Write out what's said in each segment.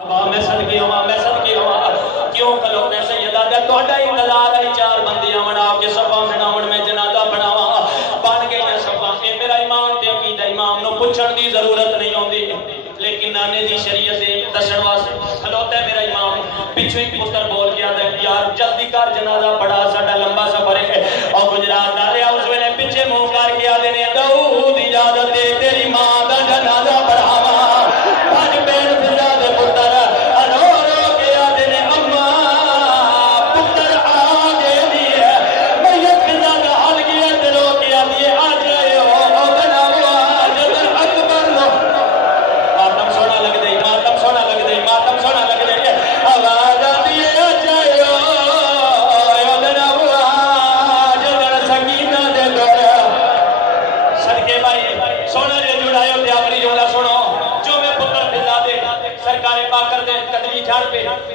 میں صدقے ہوا کیوں کھلوتے سیدہ دے توڑا انتظار ہے چار بندیاں بنا کے صفا بناون میں جنازہ بناوا بن گئی ہے صفا اے میرا امام تے عقیدہ امام نو پوچھن دی ضرورت نہیں ہوندی لیکن نانے دی شریعت سے دسن واسطے کھلوتا ہے میرا امام پیچھے ایک پتر بول کے آتا ہے یار جلدی کر جنازہ پڑھا ساڈا لمبا سفر ہے اور گجرات والے اس ویلے پیچھے منہ کر کے آدے نے داؤد اجازت دے تیری ماں دا جنازہ پڑھاوا بھج پین فضا دے پتر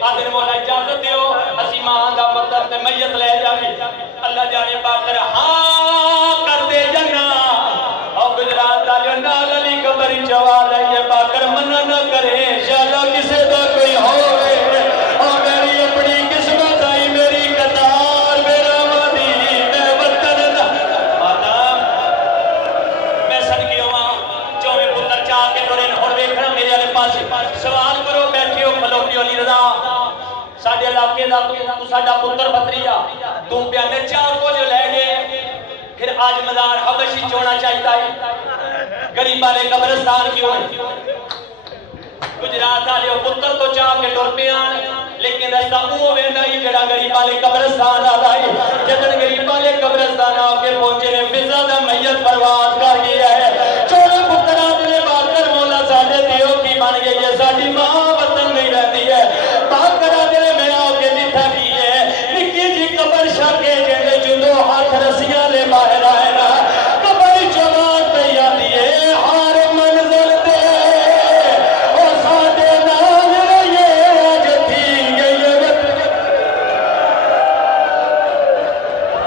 آدھر مولا اجازت دیو اسی ماں دا مطلب تے میت لے جاوی اللہ جانے پاکر ہاں کر دے جنا اور گجرات دا جو نال علی قبری جواب ہے یہ پاکر منع نہ کرے شالا کسے دا کوئی ہوئے اور میری اپنی قسمت آئی میری قطار میرا وادی میں وطن دا ماتا میں صدقے ہوا جو میں پتر چاہ کے تورے نہر بیکھنا میرے آلے پاس سوال کرو بیٹھے ہو کھلوٹی علی رضا ساڑھے علاقے دا تو ساڑھا پتر بطریہ تم پیانے چار کو جو لے گئے پھر آج مدار حبشی چونا چاہتا ہے غریب والے قبرستان کیوں ہے گجرات والے پتر تو چاہ کے ٹور پہ آنے لیکن رستہ وہ ویندہ ہی جڑا غریب والے قبرستان آ رہا ہے جتن غریب والے قبرستان آ کے پہنچے نے فضا دا میت پرواز